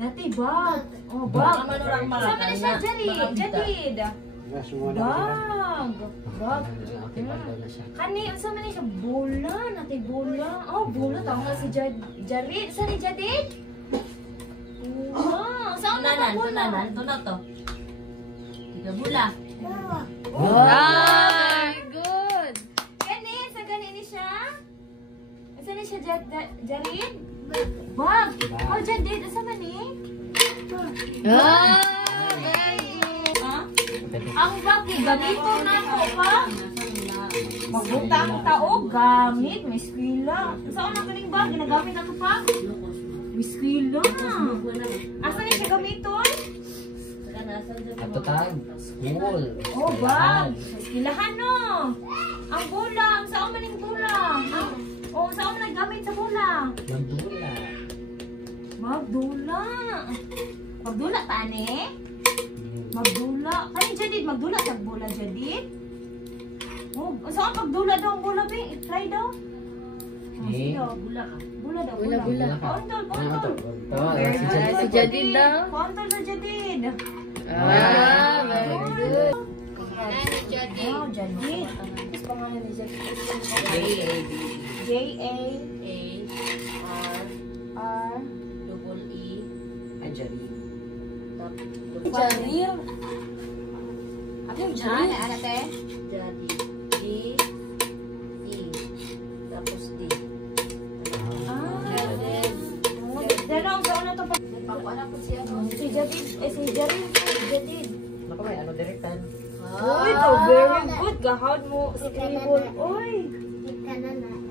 Nati bag. Oh, bag. Sama na siya, Jadid. Bag. Bag. Kani, sama na siya. Bola. Nati bola. Oh, bola. Tawag nga si Jarid. Saan ni Jadid? Wow. Saan na na bola? Ito na to. Tiga bola. Wow. Good. Kani, sa ganini siya? Saan ni siya, Jarid? Bag. Oh, Jadid. Saan ni? Ang bag, gamito na ako pa. Magbutang tao, gamit. May skwila. Saan na kaning bag? Ginagamit na ito pa? May skwila. Asa na siya gamiton? Ato tag, school. Oh, bag. May skwilahan no. Ang bola. Ang saan man yung bola? Oh, saan man naggamit sa bola? Magdula. Magdula. Magdula, tani? Magdula. Kani, Jadid, magdula sa bola, Jadid? Oh, saan magdula daw ang bola, be? Try daw. Eh, Bula ka. Bula daw, Bula. Kontol, kontol. Si Jadid daw. Kontol na, Jadid. Very good. Jadid. Oh, Jadid. Tapos pangalan ni Jadid. J-A-D. J-A-R-R. Double E. Anjali. Jarir. Ano yung Jarir? Ano te? Jadi. D. E. Tapos D. Dalawang saan na ito pa? Pagkuhan po siya. Si Jadid. Si Jarir. Si Jadid. Naka may ano direktan. Uy, ito. Very good. Gahawad mo. Scribble. Uy.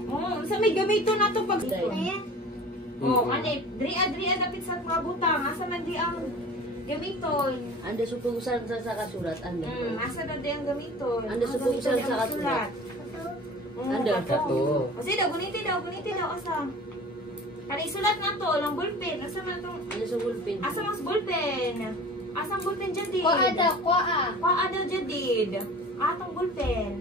Oh, sa may gamito na ito pag... Oh, kanip. Dria dapit sa mga butang. Asa man di ang gamiton. Anda supusan sa kasulat. Anda. Asa na di ang gamiton. Anda supusan sa kasulat. Anda. Kato. O sige daw, guniti daw. Asa. Kani isulat na to. Lang ballpen. Asa man itong... Anda sa bulpin. Asa mas ballpen? Asang ballpen Jadid? Kuha. Kuha daw Jadid. Atong ballpen.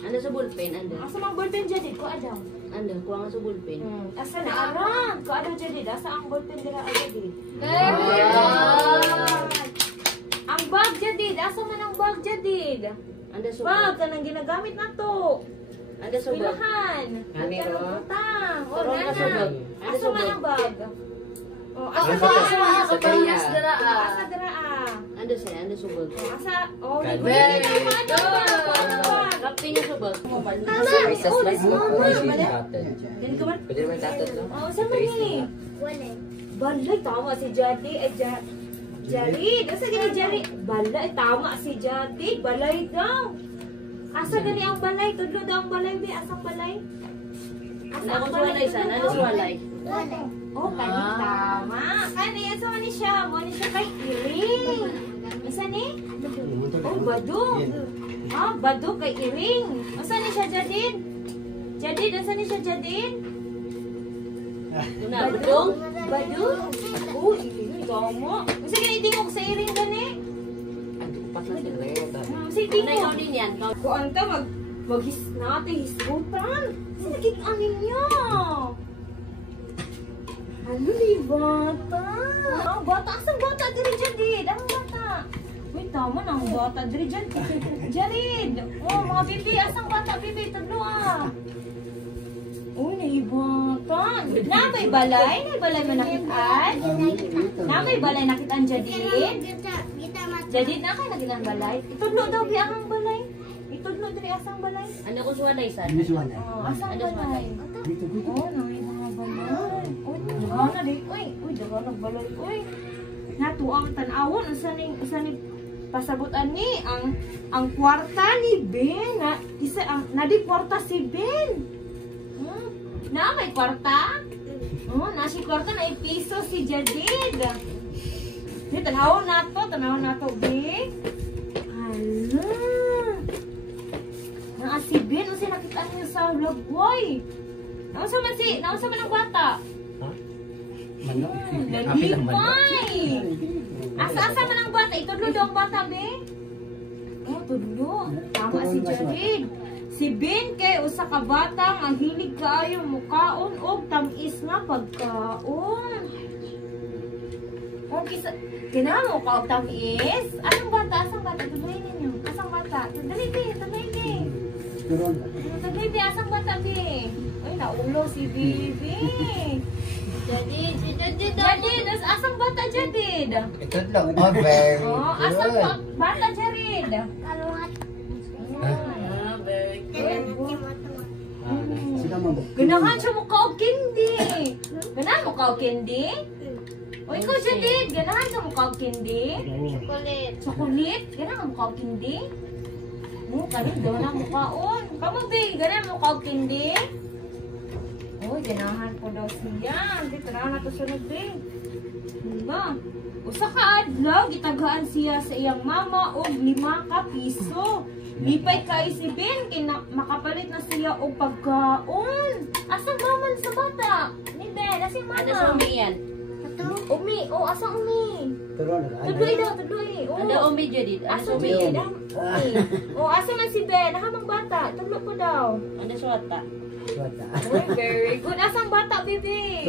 Anda sa bulpin. Anda. Asa mang ballpen Jadid? Kuha daw. Anda. Kuha nga sa bulpin. Asa na aran? Kuha daw Jadid. Asa ang ballpen dira Jadid? Ang bag Jadid. Asa man ang bag Jadid? Anda sa Bag ka nang ginagamit na to. Anda sa bag. Pilahan. Ani, oh. Utang. O, Karoon ka sa nana. bag. Anda Asa sa man bag. ang bag? O, asa Asa man sa ang sa kanya. Asa dira Anda sa bag. Asa? Oh, Very good. Kapi niya sa bag. Recess light mo po. Ganun ka ba? Pwede naman katot, no? Oh, saan man ni? Balay, tama si Jadi. Jarid. Asa gani Jarid? Balay, tama si Jadi. Balay daw. Asa gani ang balay? Tudlo daw ang balay, be. Asang balay? Asa ang balay? Sana sa walay. Oh, kani tama. Kani, asa man ni siya? Mo ni siya kay Iring. Asa ni? Oh, Badu. Ah, Badu kay Iring. Asa ni siya Jadid? Jadid, asa ni siya Jadid? Una, budong. Badu? Oh, Iring. Tama. Asa gani tingog sa Iring gani? Upat na sila yun. Sige, Ano ikaw tingog. din yan? Kung anta, maghis natin hisgutan. Sinakit anin niyo. Ano ni bata? Ang bata, asang bata diri Jadid? Ang bata? Uy, tama na ang bata diri Jarid. Oh, mga bibi, asang bata bibi? Tadlo ah. Uy, naibata. Na may balay? May balay mo nakitaan? Na may balay nakitaan Jadid? Jadid na kayo nakitaan balay? Itudlo daw bi ang balay. Itudlo diri asang balay. Ano ko sa walay san? Oh, asang balay? Oh, may mga balay. Uy, daga na di. Uy, daga na balay. Uy, natuang tanawon. Usa ni pasabutan ni ang kwarta ni Ben. Nadi kwarta si Ben. Na may kwarta? Oh, na si kwarta na ipiso si Jadid. Di tanawon na to, be. Hala. Na si Ben, kasi nakita niyo sa vlog, boy. Nausa man ang bata. Manok. Lalipay. Asa man ang bata? Itudlo daw ang bata, be. Oh, tudlo. Tama si Jarid. Si Ben kay usa ka bata nga hilig kaayo mukaon og tamis nga pagkaon. Okay, kailangan mo ka og tamis. Asang bata? Tuloy ninyo. Asang bata? Dali, be. Dali, asang bata, be. Ay, naulo si Bibi. Jadid. Asang bata, Jadid? Ito lang. Oh, very Oh, asang good. bata, Jarid? Very good. Ganahan siya mo ka og candy. Ganahan mo ka og candy? O ikaw, Jadid, ganahan ka mo ka og candy? Chocolate? Ganahan mo ka og candy? Kanina, ganahan mo kaon. Kamu, be, ganahan mo ka og candy? Uy, ganahan po daw siya. Dito na to sunod, be. Diba? Usa ka adlaw, gitagaan siya sa iyang mama og 5 ka piso. Lipay ka isipin, makapalit na siya og pagkaon. Asang maman sa bata? Ni Ben, asang mama? Ano sa umi yan? Umi, asang umi? Tudloy daw. Oh. Ano umi Jadid? Ano sa Asang umi umi? yan? Umi. Asang man si Ben? Nahamang bata. Tudlo po daw. Ano sa wata? Uy, very good. Asang bata, bibi?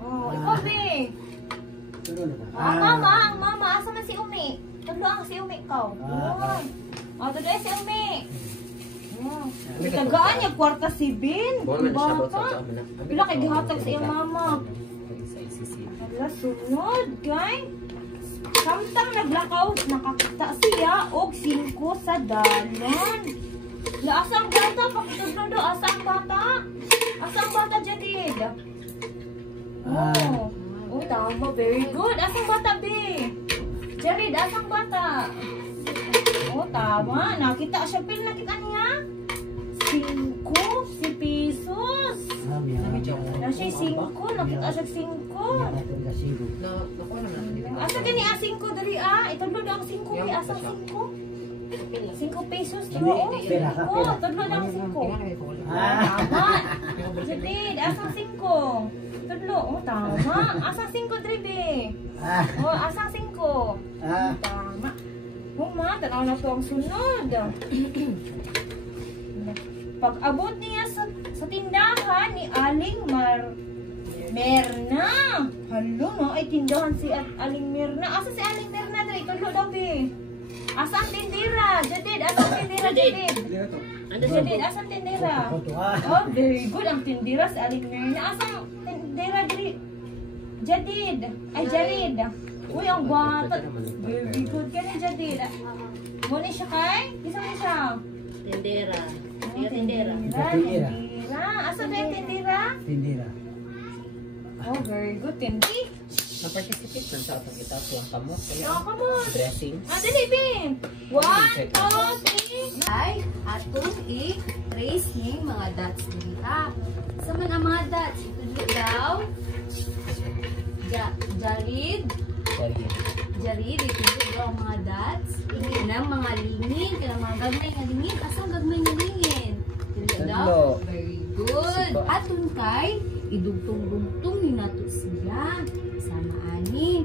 Oh, ikaw, be. Ang mama, asa man si Umi? Tudlo ang si Umi ko. Tudlo si Umi. Tagaan niya kwarta si Ben. Bata. Pila kay gihatag sa iyang mama. Hala, sunod, kay. Samtang naglakaw, nakakita siya og 5 sa dalan. Asang bata, pakitudlo do, asang bata? Asang bata, Jadid? Oh, tama, very good. Asang bata, be? Jarid, asang bata? Oh, tama. Nakita siya, pil nakita niya? 5 pesos. Na siya 5, nakita siya 5. Asa gani 5 dali itudlo daw ang 5, be, asang 5? 5 pesos dito, oh. Tudlo lang 5. Tama. Jadid, asang 5? Tudlo, tama. Asang 5, Dribe? Asang 5? Tama. Ma, tanaw na to ang sunod. Pag-abot niya sa tindahan ni Aling Merna. Halo, no? Ay, tindahan si Aling Merna. Asa si Aling Merna, Dre? Tudlo daw, be. Asang tindira? Jadid, asang tindira, Jadid? Jadid, asang tindira? Oh, very good. Ang tindira si Aling Merna. Asang tindira, Jadid? Ay, Jarid. Uy, ang bata. Very good ka ni Jadid. Muna siya kay? Isa mo siya? Tindera. Tindera. Asang tayo tindira? Oh, very good. Tindi. Na-participate man sa atong kita tuwang kamot. Kamot. Dressing. Dali, Bim. 1, 2, 3. Ay, atong i-trace ni mga dots dito. Sama ang mga dots. Ito daw. Jarid. Ito daw ang mga dots. Ito na mga lingin. Kaya mga gagmay nga lingin. Asang gagmay nga lingin? Ito daw. Very good. Atong kay, idugtong-dugtong ni nato siya. Sama ani.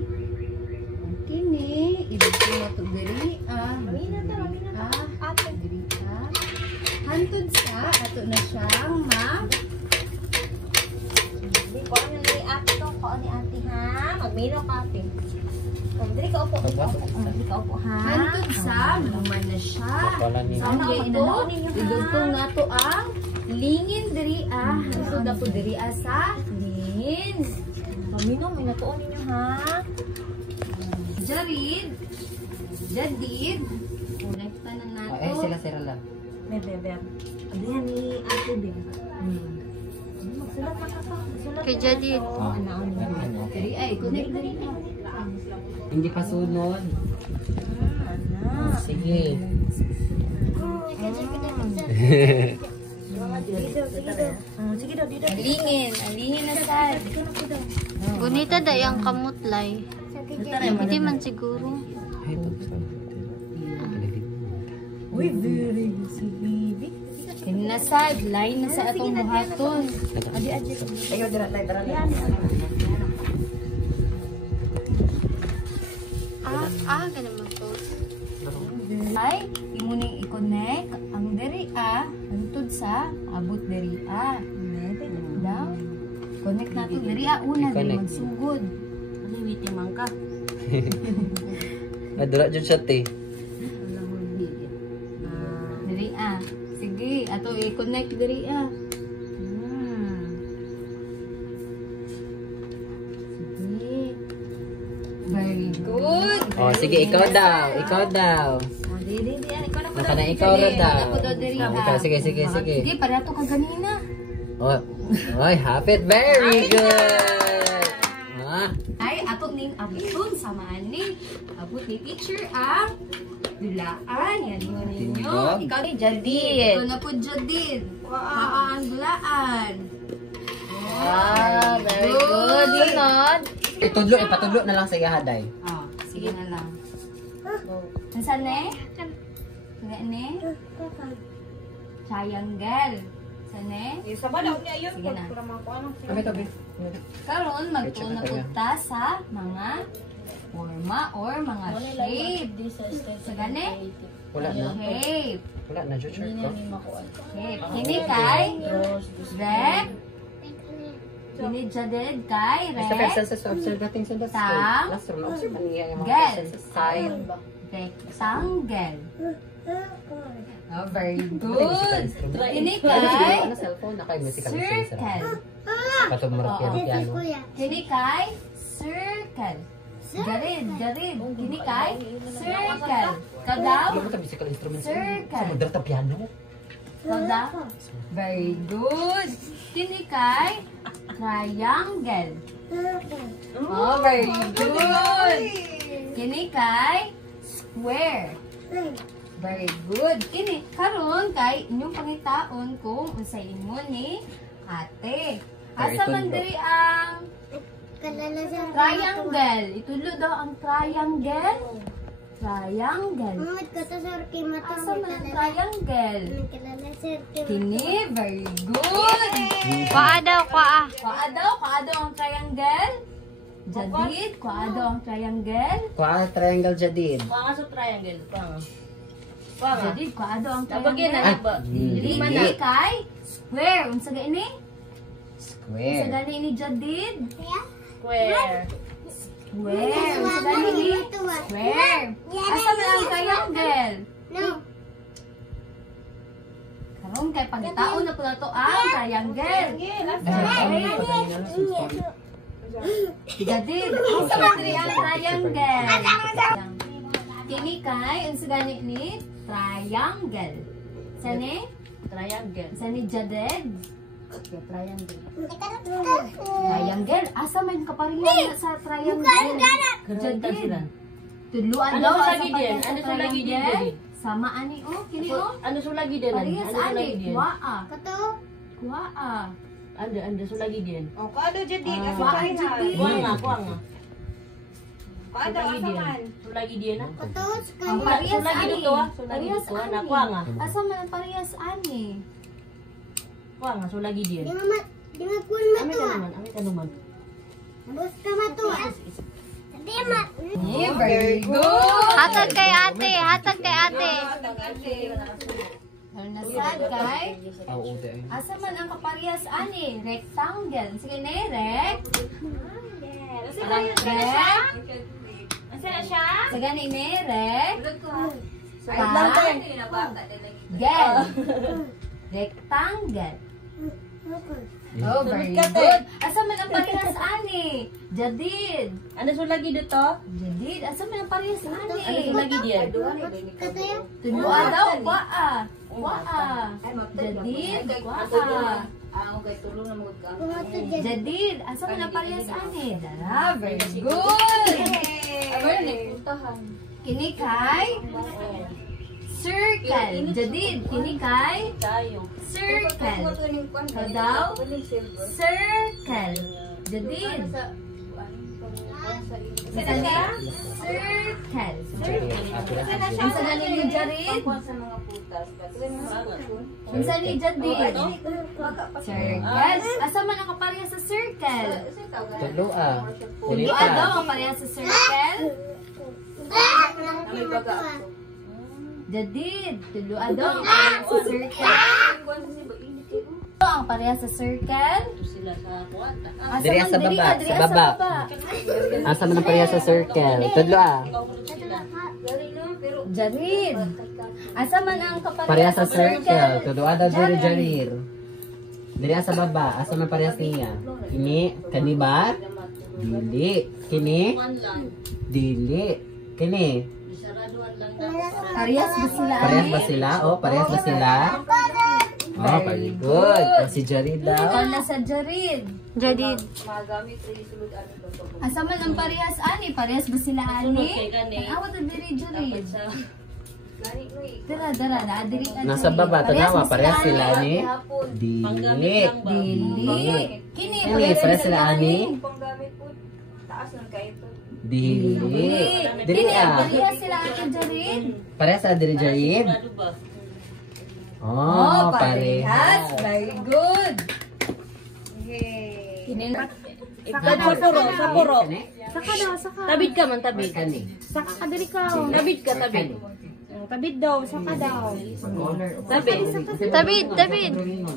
Okay ni. Idugtong nato diri. Mamina ta. Diri ta. Hantod sa. Ato na siyang Ko ano ni ate to? Ko ni ate, ha? Magmilo ka, ate. Dali ka upo. Dali ka upo, ha? hantod sa. Luman na siya. Sana Ang ito. idugtong nato ang lingin diri hantod ako diri sa lingin. Mamino, may natuon ninyo, ha? Jarid. Jadid. Kolekta na nato. Ay, sila lang. May beber. Abihan ni ate, Bim. Magsulat na ka pa. Kay Jadid. Diri ay connect diri. Hindi pa sunod. Sige. Sige daw, dito. Alingin na sad. Bonita dayang kamutlay. Hindi man siguro. Ay, Uy, very good si Bibi. Kini na sad, line na sa atong buhaton. Adi. Ayaw, dira. Ganun mag-post. Ay, imo ning i-connect ang diri hantod sa abot diri daw. Connect nato diri una diri I-connect. magsugod. Ano yung man ka. Ay, dula dyan siya, te. Diri sige, ato i-connect diri Sige. Very good. Oh, sige, ikaw daw. Ikaw daw. Diri, ikaw na po Baka na ikaw rin daw. Ikaw, sige. Sige, pareho ka ganina. Oh, oy, hapit. Very good. Ah, Ay, ato ning abitun samaan ni. Abot ni teacher ang dulaan. Yan yun ninyo. Ikaw ni Jadid. Ito na po Jadid. Ang dulaan. Very good. Yun, ipatudlo na lang sa ihaday. Sige na lang. Nasaan ne? Sige ne? Triangle. Saan ne? Sa balaw niya yun. Sige na. Kami tabi. Karon magtuon na punta sa mga forma or mga shape. Sa gani? Wala na. Shape. Wala na, George ko. Shape. Kini kay rep. Kini Jadid kay Basta rep. sa observating sa Tang. last room. Observe niya yung Gel. mga sa side. Rectangle. Oh, very good. Kini kay Ano cellphone na kayo musical circle. Patumurot yan piano. Kini kay circle. Garid. Kini kay circle. Kadaw. Ano ba musical instruments? Circle. Sa moderta piano. Kadaw. Very good. Kini kay triangle. Oh, very good. Kini kay square. Very good. Kini karon kay inyong pangitaon kung unsay imo ni ate. Asa man diri ang triangle? Itulo daw ang triangle. Triangle. Asa man ang triangle? Kini, very good. Kuha daw, kuha. Kuha daw ang triangle. Jadid, kuha daw ang triangle. Kuha triangle jadid. Kuha nga sa triangle. Kuha nga. Jadid, kuha daw ang Tabagin na triangle. ba? Dili ni kay square. Unsa gani? Unsa Square. gani ni Jadid? Square. Square. Unsa gani ni? Square. Asa man ang triangle? Karon kay pangitaon na pala to ang triangle. Jadid, asa man diri ang triangle? Kini kay unsa gani ni? Triangle. Sani? Triangle. Sani Jadid? Okay, triangle. Triangle? Asa man kaparihan na sa triangle? Jadid. Tuluan Ano daw sa sa lagi din? pagkasa sa Ano sa lagi din, triangle. Jadid? Sama ani kini Ano sulagi din? Parehas Ano sulagi ani. din? Kuha. Kuha. Ando sulagi din. O, kaado dyan din. Asa Kuha pa rin Jadid. Kuha nga, kuha nga. Kaado, Sulagi asa din. man. Sulagi din ah. Ang parehas Sulagi ani. dito ah. Sulagi Parehas dito ah. ani. Nakuha nga. Asa man ang parehas ani? Kuha nga, sulagi din. Ami ka naman. Very good. Hatag kay ate, hatag kay ate. Nasad kay? Asa Asa man ang kaparehas ani? Rectangle. Sige ne, rect. Asa na siya? Sige ni ne, rect. Rectangle. Oh, very good. Asa man ang parehas ani? Jadid. Ano sulagi dito? Jadid, asa man ang parehas Ano ani? sulagi din? Tudua daw, waa. Waa. Jadid, waa. Jadid, asa man ang parehas ani? Dara, very good. Kini kay circle. Jadid, kini kay Tayo. circle. Kadaw, circle. Jadid. Sali, circle. Unsa gani ni Jarid? Unsa ni Jadid? Circle. Asa man ang kapareha sa circle? Tulua. Tuluan daw ang kapareha sa circle. Jadid, tuluan daw ang kapareha sa circle. Ito ang pareha sa circle. Ito sila sa kuwata. Diri sa baba, sa baba. Asa man ang pareha sa circle? Tudlo ah. Jarir. Asa man ang kapareha Pareha sa circle. Tudlo daw diri jarir. Diri sa baba, asa man pareha niya? Kini, kani ba? Dili. Kini? Dili. Kini? Parehas ba sila? Parehas ba sila? Oh, parehas ba sila? Oh, very good. Si Jarid daw. Ikaw na sa Jarid. Jadid. Asa man ang parehas ani? Parehas ba sila ani? Sunod kay gani. Awa ta diri Jarid. Dara na diri ka. Nasa baba, tanawa, parehas sila ni? Dili. Dili. Kini Kini, parehas sila ani? Dili. Dili Kini ah. parehas sila ani Jarid. Parehas sa diri Jarid? Ano ba? Oh, parehas. Very good. Kinin. Ikaw sa puro. Saka daw, saka. Tabid ka man, tabid. Kani. Saka ka diri ka. Tabid ka, tabid. Tabid daw, saka daw. Tabid. Tabid, tabid.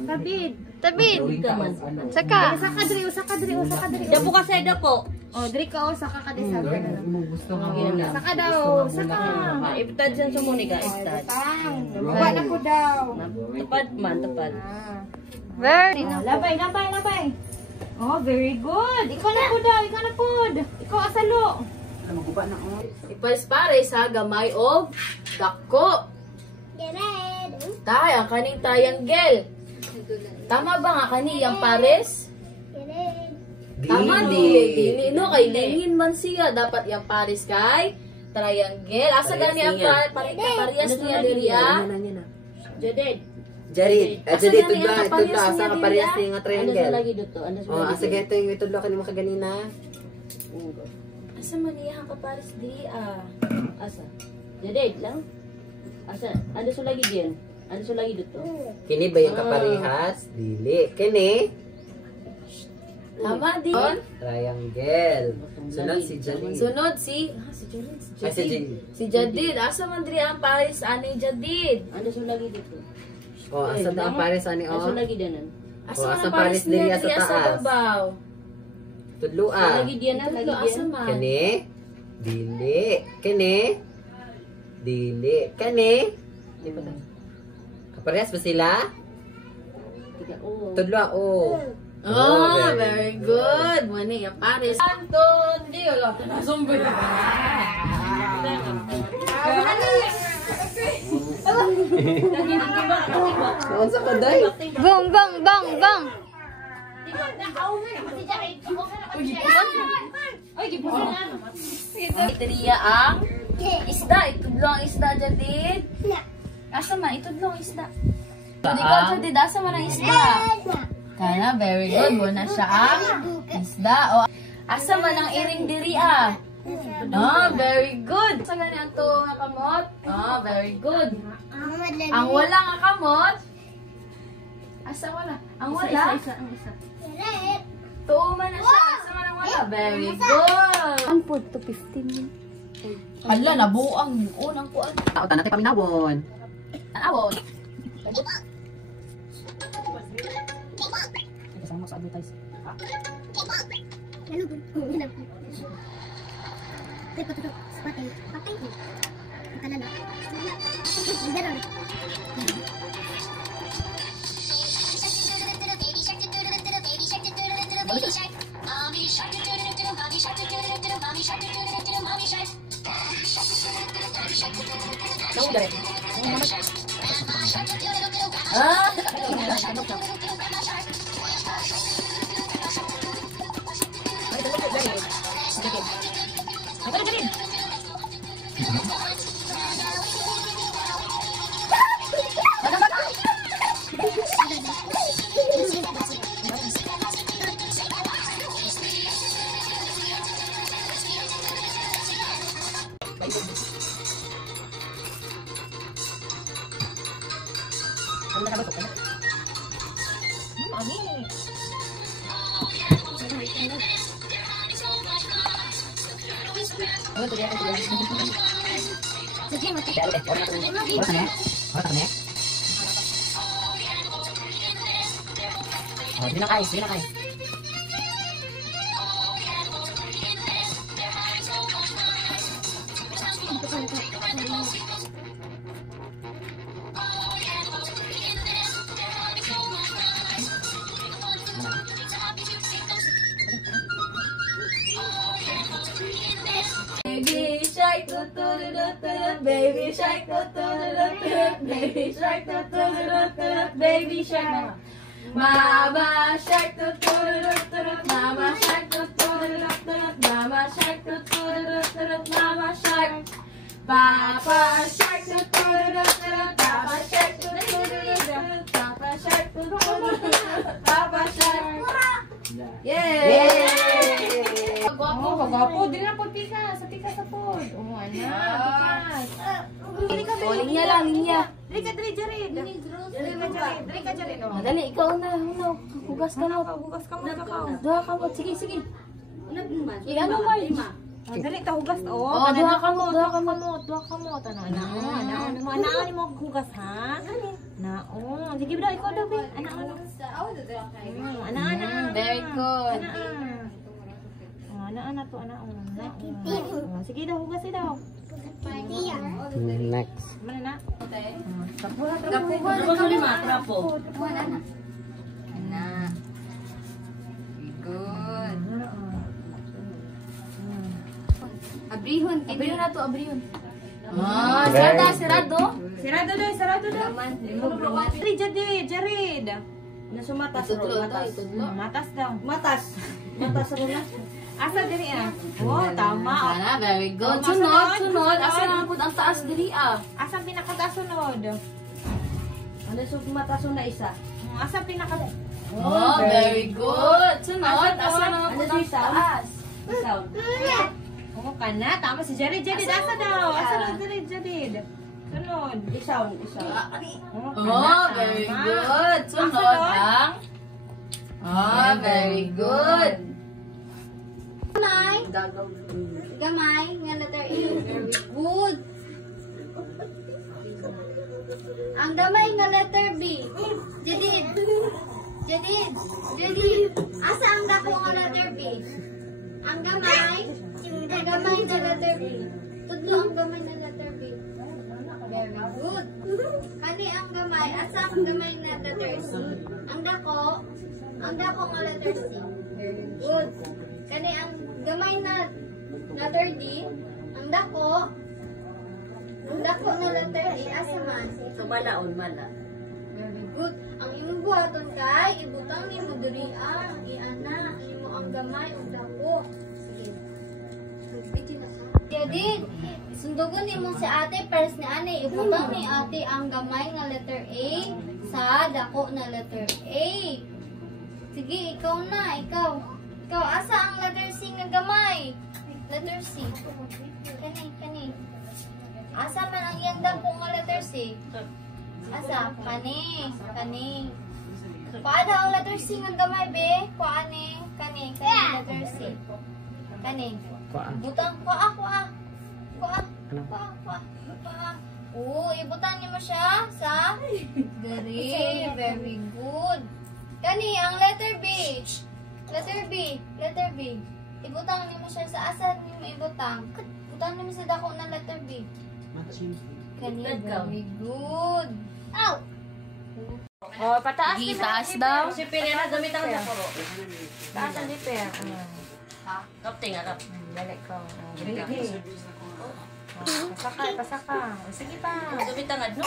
Tabid. Tabid. Ka man. Saka. Saka diri, saka diri, saka diri. Dapo ka sa dapo. Oh, diri ka, saka ka diri sa Gusto ka Saka daw, saka. Ibtad siya sa Monica, ibtad. Buka na ko daw. Tupad man, tupad. Very. Labay, labay, labay. Oh, very good. Ikaw na po daw, ikaw na po. Ikaw asalo. Ipaspare sa gamay o dako. Tayo, ang kaning triangle. Tama ba nga kaniyang pares? Tama di. No, kay lingin man siya. Dapat yung pares kay triangle. Asa gani ang parehas niya diri ah? Jaded. Jarid. Jarid, tudlo. Tudlo, asa ka parehas niya nga Ano sa triangle. lagi dito? Ano sa Oh, lagi asa gato yung tudlo kanimo kaganina. Asa man niya ang kapares diri ah? Asa? Jaded lang? Asa? Ano sa lagi diyan? Ano sa lagi dito? Kini ba yung kaparehas? Dili. Kini? Tama din. Triangle. Sunod si Jarid. Sunod si Jadid. Ay, si Jarid. Si Jadid. Asa man diri ang pares ani Jadid? Ano sa lagi dito? Oh, asa na ang pares ani Ano sa oh? lagi danan? Oh, asa pares diri sa taas. babaw? Tudlo Sa ah. lagi diyan na lagi asa man. Kini? Dili. Kini? Dili. Kani? Kaparehas ba sila? Tiga oh. Tudlo ah, oh. Oh, very good. Mani ang pares. Anton, di wala na zombie. Saan sa kaday? Bang, bang, bang, bang. Iteriya ang isda. Itudlo ang isda, Jadid. Asa man, itudlo ang isda. Ikaw, Jadid, asa man ang isda? Kana, very good. Muna siya ang isda. O, asa man ang iring diri ah? Oh, very good. Sa gani ang to nga kamot? Oh, very good. Ang wala nga kamot? Asa wala? Ang wala? Ang isa. Tuuman na siya. Asa man ang wala? Very good. Ang po to 15. Hala, nabuang yung unang kuan. Tao, tanate paminawon. Tanawon. Kasama sa advertise. Oh, binakais, binakais. Baby shark, baby shark, baby shark, baby shark. Mama shark, mama shark, mama shark, mama shark. Papa shark, papa shark, papa shark, papa shark. Yay! Oh, kagapo. Dili na po pika. Sa pika sa pod. Oh, anak. Pikas. O, linya lang, linya. Dili ka, dili, Jared. Dili ka, Jared. Oh. Dali, ikaw na. Hugas ka mo. Hugas ka mo, kakao. Duha ka mo. Sige, sige. Ano, Marge? Oh, dali, tahugas. Oh, Oh, duha ka mo, duha ka mo. Duha ka mo. Anaan mo hugas, ha? Naon. Sige, bro, ikaw daw, be. Anaan. Anaan. Very good. Anaan na to, anaan. Sige daw, hugas daw. Next. Mana na? Trapo. Wala na. Ana. Good. Abrihon. Abrihon na to, abrihon. Ah, sarado. Sarado daw. Dali, Jared. Nasumatas Itudlo, ro. Matas. Matas daw. Matas. Matas ro na. Asa diri ah? Oh, tama. Ana, very good. Oh, Sunod. Asa na pud ang taas diri ah. Asa pinakataas sunod? Ano sa matas na isa? Asa pinaka Oh, very good. Sunod. Asa na Ano pud sa ang isa? taas. Isaw. Oh, kana tama si Jared. Asa daw? Asa daw Jared? Sunod. Isaw. Oh, very good. Sunod ang Oh, very good. Gamay nga letter A. Very good. Ang gamay nga letter B. Jadid. Asa ang dako nga letter B? Ang gamay nga letter B. Tudlo ang gamay nga letter B. Very good. Kani ang gamay. Asa ang gamay nga letter C? Ang dako nga letter C. Very good. Kani ang gamay na letter D, ang dako na letter A, asa man? Malaon mala. Very good. Ang imong buhaton kay ibutang nimo diri ang iana nimo ang gamay ug dako. Sige. Jadi, sundugon nimo si ate pers ni ane ibutang ni ate ang gamay nga letter A sa dako na letter A. Sige, ikaw na, ikaw. Ikaw, asa ang letter C nga gamay? Letter C. Kani. Asa man ang iyang dako nga letter C? Asa? Kani. Paano ang letter C nga gamay, be? Kani letter C. Kani. Butang, kuha. Oo, ibutang niyo mo siya sa diri. Very good. Kani, ang letter B. Letter B. Ibutang niyo mo siya sa asa niyo mo ibutang. Ibutang niyo mo sa dako ng letter B. Kani, very good. Ow! Oh, pataas ni Taas daw. Si Pirena gamit ang dako. Taas ang diper. Kapte nga kap. Balik ko. Pasaka. Sige pa. Gamit ang adno.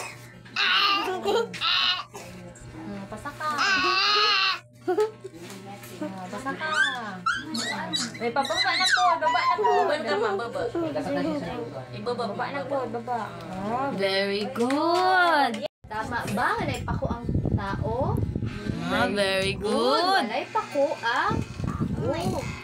Pasaka. Pasaka. May pababa na po. Banda ma baba. Baba na po. Baba. Oh, Very good. Tama ba? Walay pa ko ang tao? Ah, very good. Walay pa ko ang tao.